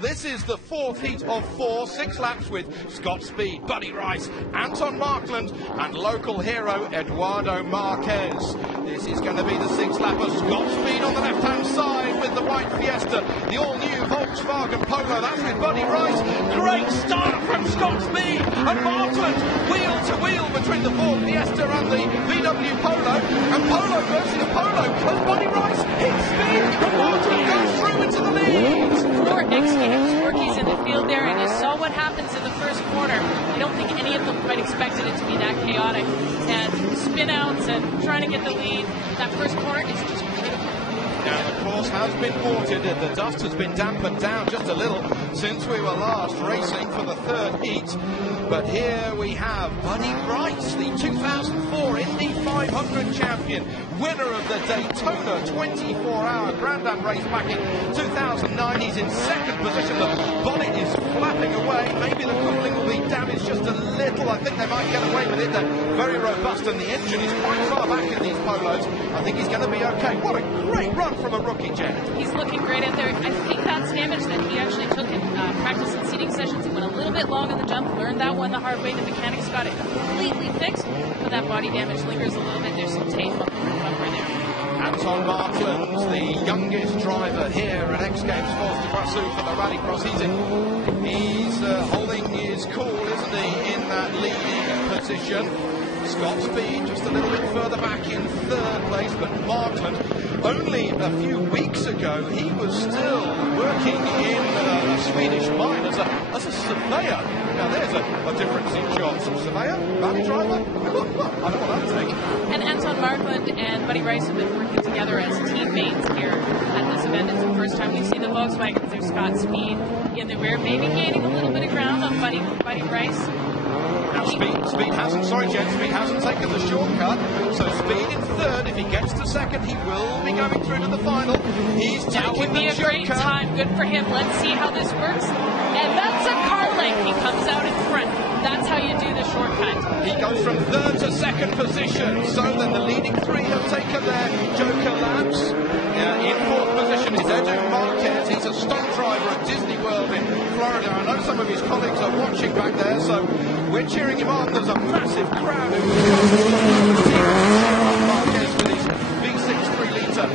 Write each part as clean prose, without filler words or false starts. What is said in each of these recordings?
This is the fourth heat of 4, 6 laps with Scott Speed, Buddy Rice, Anton Markland and local hero Eduardo Marquez. This is going to be the 6th lap of Scott Speed on the left-hand side with the white Fiesta, the all-new Volkswagen Polo. That's with Buddy Rice. Great start from Scott Speed and Markland, wheel to wheel between the Ford Fiesta and the VW Polo. And Polo versus Polo as Buddy Rice hits Speed and Markland goes through into the lead. Rookies in the field there, and you saw what happens in the first corner. I don't think any of them quite expected it to be that chaotic, and spin outs and trying to get the lead. That first corner is just critical. Now the course has been watered, the dust has been dampened down just a little since we were last racing for the 3rd heat. But here we have Buddy Rice, the 2004 Indy 500 champion, winner of the Daytona 24-hour Grand Am race back in 2009. He's in 2nd position. The bonnet is flapping away. Maybe the cooling will be damaged just a little. I think they might get away with it. They're very robust, and the engine is quite far back in these Polos. I think he's going to be okay. What a great run from a rookie, Jen. He's looking great out there. I think that's damage that he actually took in practice and seating sessions. He went a little bit long on the jump, learned that one the hard way. The mechanics got it completely fixed, but that body damage lingers a little bit. There's some tape up right there. Anton Markland, the youngest driver here at X Games Sports Iguacu for the RallyCross. He's holding his cool, isn't he, in that leading position. Scott Speed just a little bit further back in 3rd place, but Markland, only a few weeks ago, he was still working in a Swedish mine as a surveyor. Now there's a difference in jobs. Surveyor? Rally driver? I don't know what I'm saying. And Anton Markland and Buddy Rice have been working together as teammates here at this event. It's the first time we see the Volkswagen through Scott Speed in the rear, maybe gaining a little bit of ground on Buddy Rice. Now Speed hasn't taken the shortcut, so Speed in 3rd. If he gets to 2nd, he will be going through to the final. He's that taking would be the a great shortcut. time. Good for him. Let's see how this works. And that's a car length. He comes out in front. That's how you do the shortcut. He goes from 3rd to 2nd position. So then the leading 3 have taken their Joker laps. In 4th position is Edu Marquez. He's a stunt driver at Disney World in Florida. I know some of his colleagues are watching back there, so we're cheering him on. There's a massive crowd who Marquez with his V6 3-litre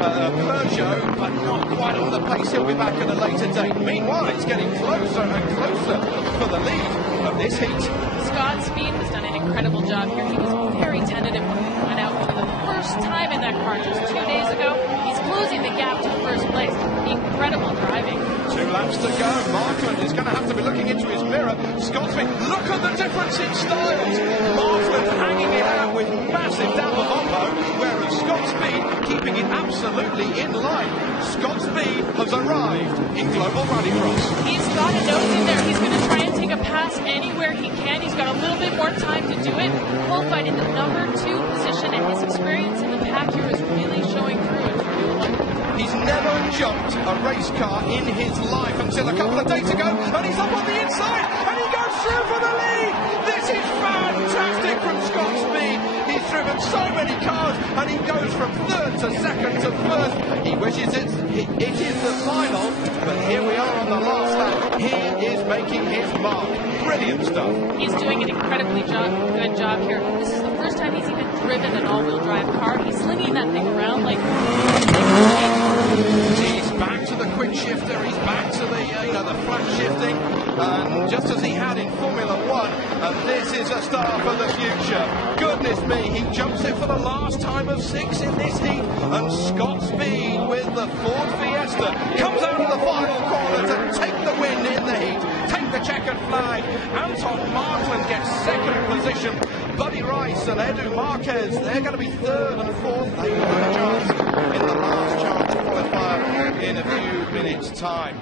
Peugeot, but not quite on the pace. He'll be back at a later date. Meanwhile, it's getting closer and closer for the lead of this heat. Scott Speed has done an incredible job here. He was very tentative when he went out for the first time in that car just 2 days ago. He's closing the gap to 1st place. Incredible driving. 2 laps to go. Markland is going to have to be looking into his mirror. Scott Speed, look at the difference in styles. Markland hanging it out with massive damper bombo, whereas Scott Speed keeping it absolutely in line. Scott Speed has arrived in Global Rallycross. He's got a nose in there. He's going to try and take a pass anywhere he can. He's got a little bit more time to do it. Qualified in the number 2 position, and his experience in the pack here is really showing through in Formula 1. He's never jumped a race car in his life until a couple of days ago, and he's up on the inside, and he goes through for the lead. This is fantastic from Scott Speed. He's driven so many cars, and he goes from 3rd to 2nd to 1st. He wishes it is the final, but here we are on the last lap. He is making his mark. Brilliant stuff. He's doing an incredibly good job here. This is the first time he's even driven an all-wheel drive car. He's slinging that thing around like he's back to the quick shifter. He's back to the flat shifting, and just as he had in Formula 1. And this is a star for the future. Goodness me, he jumps it for the last time of 6 in this heat, and Scott Speed with the Ford Fiesta comes out of the final corner to take the win in the heat, take the checkered flag. Anton Markland gets 2nd position. Buddy Rice and Edu Marquez, they're going to be 3rd and 4th. They will have a chance in the last chance qualifier in a few minutes' time.